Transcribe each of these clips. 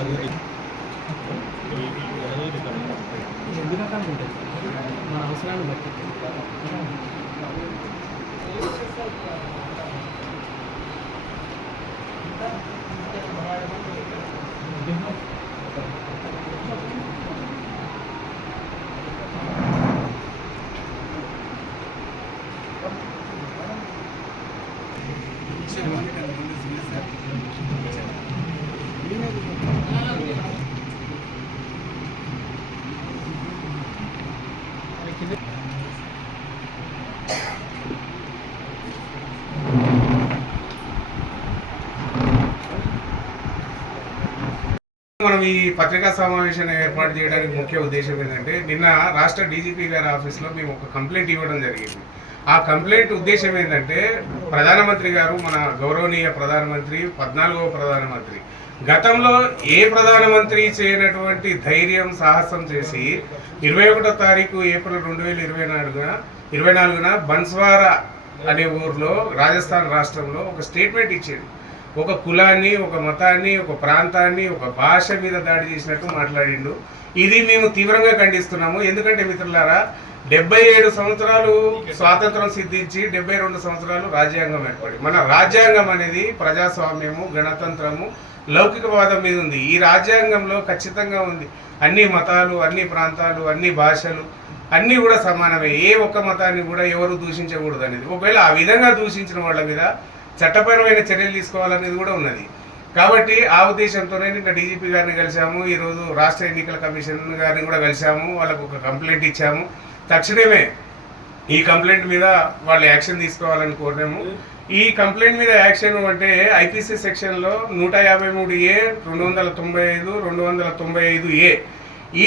ఎందుకంటే మన అవసరాన్ని బట్టి మనం ఈ పత్రికా సమావేశాన్ని ఏర్పాటు చేయడానికి ముఖ్య ఉద్దేశం ఏంటంటే నిన్న రాష్ట్ర డీజీపీ గారి ఆఫీస్లో మేము ఒక కంప్లైంట్ ఇవ్వడం జరిగింది. ఆ కంప్లైంట్ ఉద్దేశం ఏంటంటే ప్రధానమంత్రి గారు, మన గౌరవనీయ ప్రధానమంత్రి, 14వ ప్రధానమంత్రి, గతంలో ఏ ప్రధానమంత్రి చేయనటువంటి ధైర్యం, సాహసం చేసి 21వ తారీఖు ఏప్రిల్ 2024న బన్స్వారా అనే ఊర్లో రాజస్థాన్ రాష్ట్రంలో ఒక స్టేట్మెంట్ ఇచ్చేది. ఒక కులాన్ని, ఒక మతాన్ని, ఒక ప్రాంతాన్ని, ఒక భాష మీద దాడి చేసినట్టు మాట్లాడిండు. ఇది మేము తీవ్రంగా ఖండిస్తున్నాము. ఎందుకంటే మిత్రులారా, 77 సంవత్సరాలు స్వాతంత్రం సిద్ధించి 72 సంవత్సరాలు రాజ్యాంగం ఏర్పడి, మన రాజ్యాంగం అనేది ప్రజాస్వామ్యము, గణతంత్రము, లౌకికవాదం మీద ఉంది. ఈ రాజ్యాంగంలో ఖచ్చితంగా ఉంది అన్ని మతాలు, అన్ని ప్రాంతాలు, అన్ని భాషలు అన్నీ కూడా సమానమే. ఏ ఒక్క మతాన్ని కూడా ఎవరు దూషించకూడదు అనేది. ఒకవేళ ఆ విధంగా దూషించిన వాళ్ళ మీద చట్టపరమైన చర్యలు తీసుకోవాలనేది కూడా ఉన్నది. కాబట్టి ఆ ఉద్దేశంతోనే నిన్న డీజీపీ గారిని కలిసాము, ఈరోజు రాష్ట్ర ఎన్నికల కమిషన్ గారిని కూడా కలిసాము. వాళ్ళకు ఒక కంప్లైంట్ ఇచ్చాము. తక్షణమే ఈ కంప్లైంట్ మీద వాళ్ళు యాక్షన్ తీసుకోవాలని కోరాము. ఈ కంప్లైంట్ మీద యాక్షన్ అంటే ఐపీసీ సెక్షన్లో 153A, 295, 295A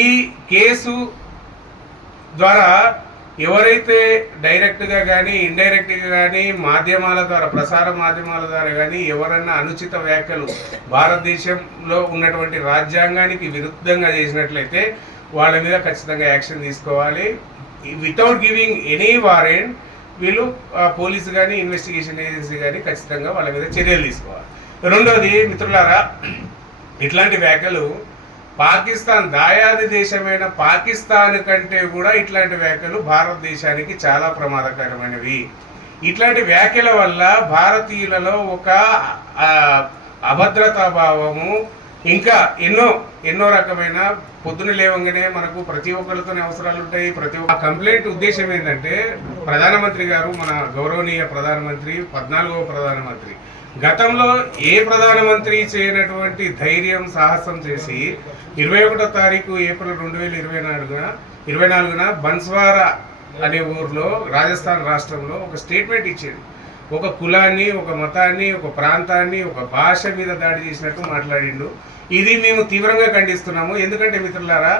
ఈ కేసు ద్వారా ఎవరైతే డైరెక్ట్గా కానీ ఇండైరెక్ట్గా కానీ మాధ్యమాల ద్వారా, ప్రసార మాధ్యమాల ద్వారా కానీ ఎవరన్నా అనుచిత వ్యాఖ్యలు భారతదేశంలో ఉన్నటువంటి రాజ్యాంగానికి విరుద్ధంగా చేసినట్లయితే వాళ్ళ మీద ఖచ్చితంగా యాక్షన్ తీసుకోవాలి. వితౌట్ గివింగ్ ఎనీ వారెంట్ వీళ్ళు పోలీసు కానీ, ఇన్వెస్టిగేషన్ ఏజెన్సీ కానీ ఖచ్చితంగా వాళ్ళ మీద చర్యలు తీసుకోవాలి. రెండోది మిత్రులారా, ఇట్లాంటి వ్యాఖ్యలు పాకిస్తాన్, దాయాది దేశమైన పాకిస్తాన్ కంటే కూడా ఇట్లాంటి వ్యాఖ్యలు భారతదేశానికి చాలా ప్రమాదకరమైనవి. ఇట్లాంటి వ్యాఖ్యల వల్ల భారతీయులలో ఒక అభద్రతా భావము, ఇంకా ఎన్నో రకమైన పొద్దున లేవంగానే మనకు ప్రతి ఒక్కరితోనే అవసరాలు ఉంటాయి. ఆ కంప్లైంట్ ఉద్దేశం ఏంటంటే ప్రధానమంత్రి గారు, మన గౌరవనీయ ప్రధానమంత్రి, 14వ ప్రధానమంత్రి, గతంలో ఏ ప్రధానమంత్రి చేయనటువంటి ధైర్యం, సాహసం చేసి 21వ తారీఖు ఏప్రిల్ 2024న బన్స్వారా అనే ఊర్లో రాజస్థాన్ రాష్ట్రంలో ఒక స్టేట్మెంట్ ఇచ్చేది. ఒక కులాన్ని, ఒక మతాన్ని, ఒక ప్రాంతాన్ని, ఒక భాష మీద దాడి చేసినట్టు మాట్లాడిండు. ఇది మేము తీవ్రంగా ఖండిస్తున్నాము. ఎందుకంటే మిత్రులారా,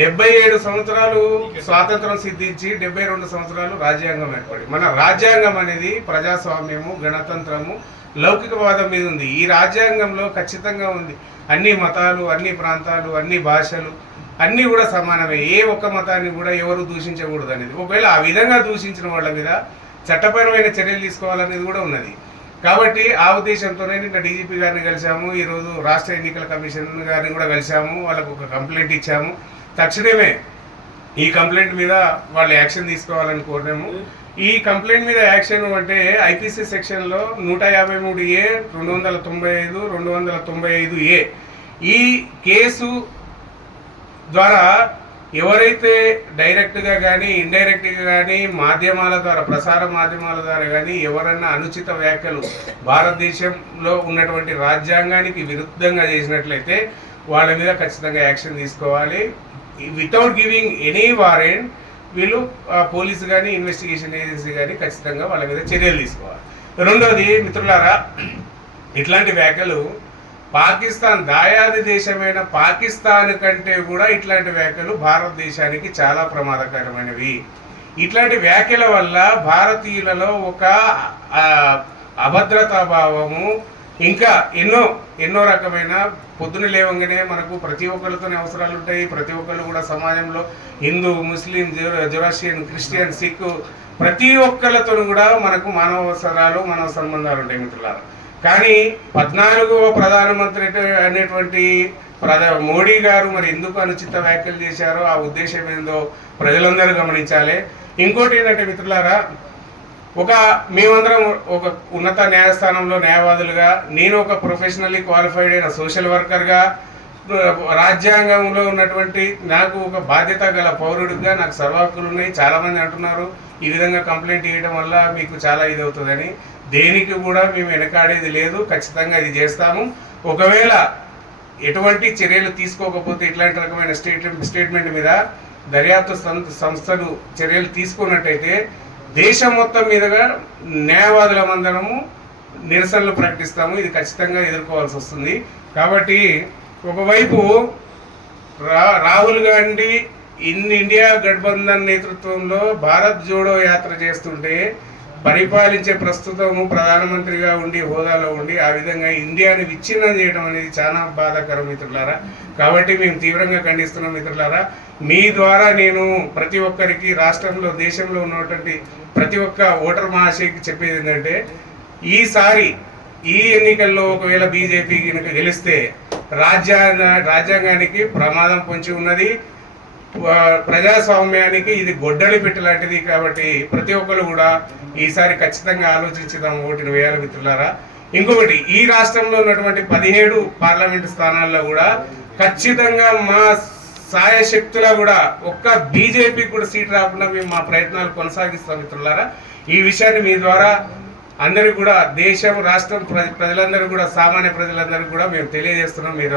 77 సంవత్సరాలు స్వాతంత్రం సిద్ధించి 72 సంవత్సరాలు రాజ్యాంగం ఏర్పడి, మన రాజ్యాంగం అనేది ప్రజాస్వామ్యము, గణతంత్రము, లౌకికవాదం మీద ఉంది. ఈ రాజ్యాంగంలో ఖచ్చితంగా ఉంది అన్ని మతాలు, అన్ని ప్రాంతాలు, అన్ని భాషలు అన్నీ కూడా సమానమే. ఏ ఒక్క మతాన్ని కూడా ఎవరు దూషించకూడదు అనేది. ఒకవేళ ఆ విధంగా దూషించిన వాళ్ళ మీద చట్టపరమైన చర్యలు తీసుకోవాలనేది కూడా ఉన్నది. కాబట్టి ఆ ఉద్దేశంతోనే నిన్న డీజీపీ గారిని కలిసాము, ఈరోజు రాష్ట్ర ఎన్నికల కమిషన్ గారిని కూడా కలిసాము. వాళ్ళకు ఒక కంప్లైంట్ ఇచ్చాము. తక్షణమే ఈ కంప్లైంట్ మీద వాళ్ళు యాక్షన్ తీసుకోవాలని కోరాము. ఈ కంప్లైంట్ మీద యాక్షన్ అంటే ఐపీసీ సెక్షన్లో 153A, 295, 295A ఈ కేసు ద్వారా ఎవరైతే డైరెక్ట్గా కానీ ఇండైరెక్ట్గా కానీ మాధ్యమాల ద్వారా, ప్రసార మాధ్యమాల ద్వారా కానీ ఎవరన్నా అనుచిత వ్యాఖ్యలు భారతదేశంలో ఉన్నటువంటి రాజ్యాంగానికి విరుద్ధంగా చేసినట్లయితే వాళ్ళ మీద ఖచ్చితంగా యాక్షన్ తీసుకోవాలి. వితౌట్ గివింగ్ ఎనీ వారెంట్ వీళ్ళు పోలీసు కానీ, ఇన్వెస్టిగేషన్ ఏజెన్సీ కానీ ఖచ్చితంగా వాళ్ళ మీద చర్యలు తీసుకోవాలి. రెండోది మిత్రులారా, ఇట్లాంటి వ్యాఖ్యలు పాకిస్తాన్, దాయాది దేశమైన పాకిస్తాన్ కంటే కూడా ఇట్లాంటి వ్యాఖ్యలు భారతదేశానికి చాలా ప్రమాదకరమైనవి. ఇట్లాంటి వ్యాఖ్యల వల్ల భారతీయులలో ఒక అభద్రతా భావము, ఇంకా ఎన్నో రకమైన పొద్దున లేవంగానే మనకు ప్రతి ఒక్కరితోనే అవసరాలు ఉంటాయి. ప్రతి ఒక్కళ్ళు కూడా సమాజంలో హిందూ, ముస్లిం, జొరాషియన్, క్రిస్టియన్, సిక్ ప్రతి ఒక్కరితో కూడా మనకు మానవ అవసరాలు, మానవ సంబంధాలు ఉంటాయి మిత్రులారా. కానీ 14వ ప్రధానమంత్రి అనేటువంటి మోడీ గారు మరి ఎందుకు అనుచిత వ్యాఖ్యలు చేశారో ఆ ఉద్దేశం ఏందో ప్రజలందరూ గమనించాలి. ఇంకోటి ఏంటంటే మిత్రులారా, మేమందరం ఒక ఉన్నత న్యాయస్థానంలో న్యాయవాదులుగా, నేను ఒక ప్రొఫెషనల్లీ క్వాలిఫైడ్ అయిన సోషల్ వర్కర్గా, రాజ్యాంగంలో ఉన్నటువంటి నాకు ఒక బాధ్యత గల పౌరుడిగా నాకు సర్వ హక్కులు ఉన్నాయి. చాలామంది అంటున్నారు ఈ విధంగా కంప్లైంట్ ఇవ్వడం వల్ల మీకు చాలా ఇది అవుతుందని. దేనికి కూడా మేము వెనకాడేది లేదు, ఖచ్చితంగా ఇది చేస్తాము. ఒకవేళ ఎటువంటి చర్యలు తీసుకోకపోతే ఇట్లాంటి రకమైన స్టేట్మెంట్ మీద దర్యాప్తు సంస్థలు చర్యలు తీసుకున్నట్టయితే దేశం మొత్తం మీదుగా న్యాయవాదుల మందరము నిరసనలు ప్రకటిస్తాము. ఇది ఖచ్చితంగా ఎదుర్కోవాల్సి వస్తుంది. కాబట్టి ఒకవైపు రాహుల్ గాంధీ ఇండియా గఠబంధన్ నేతృత్వంలో భారత్ జోడో యాత్ర చేస్తుంటే పరిపాలించే ప్రస్తుతము ప్రధానమంత్రిగా ఉండి హోదాలో ఉండి ఆ విధంగా ఇండియాని విచ్ఛిన్నం చేయడం అనేది చాలా బాధాకరం మిత్రులారా. కాబట్టి మేము తీవ్రంగా ఖండిస్తున్నాం మిత్రులారా. మీ ద్వారా నేను ప్రతి ఒక్కరికి రాష్ట్రంలో దేశంలో ఉన్నటువంటి ప్రతి ఒక్క ఓటర్ మహాశయకి చెప్పేది ఏంటంటే, ఈసారి ఈ ఎన్నికల్లో ఒకవేళ బీజేపీ కనుక గెలిస్తే రాజ్యాంగానికి ప్రమాదం పొంచి ఉన్నది, ప్రజాస్వామ్యానికి ఇది గొడ్డలి పెట్టలాంటిది. కాబట్టి ప్రతి ఒక్కరు కూడా ఈసారి ఖచ్చితంగా ఆలోచించుదాం ఓటును వేయాలి మిత్రులారా. ఇంకొకటి, ఈ రాష్ట్రంలో ఉన్నటువంటి 17 పార్లమెంటు స్థానాల్లో కూడా ఖచ్చితంగా మా సాయశక్తులా కూడా ఒక్క బీజేపీ కూడా సీట్ రాకుండా మేము మా ప్రయత్నాలు కొనసాగిస్తాం మిత్రులారా. ఈ విషయాన్ని మీ ద్వారా అందరికీ కూడా దేశం రాష్ట్రం ప్రజలందరూ కూడా సామాన్య ప్రజలందరూ కూడా మేము తెలియజేస్తున్నాం. మీ ద్వారా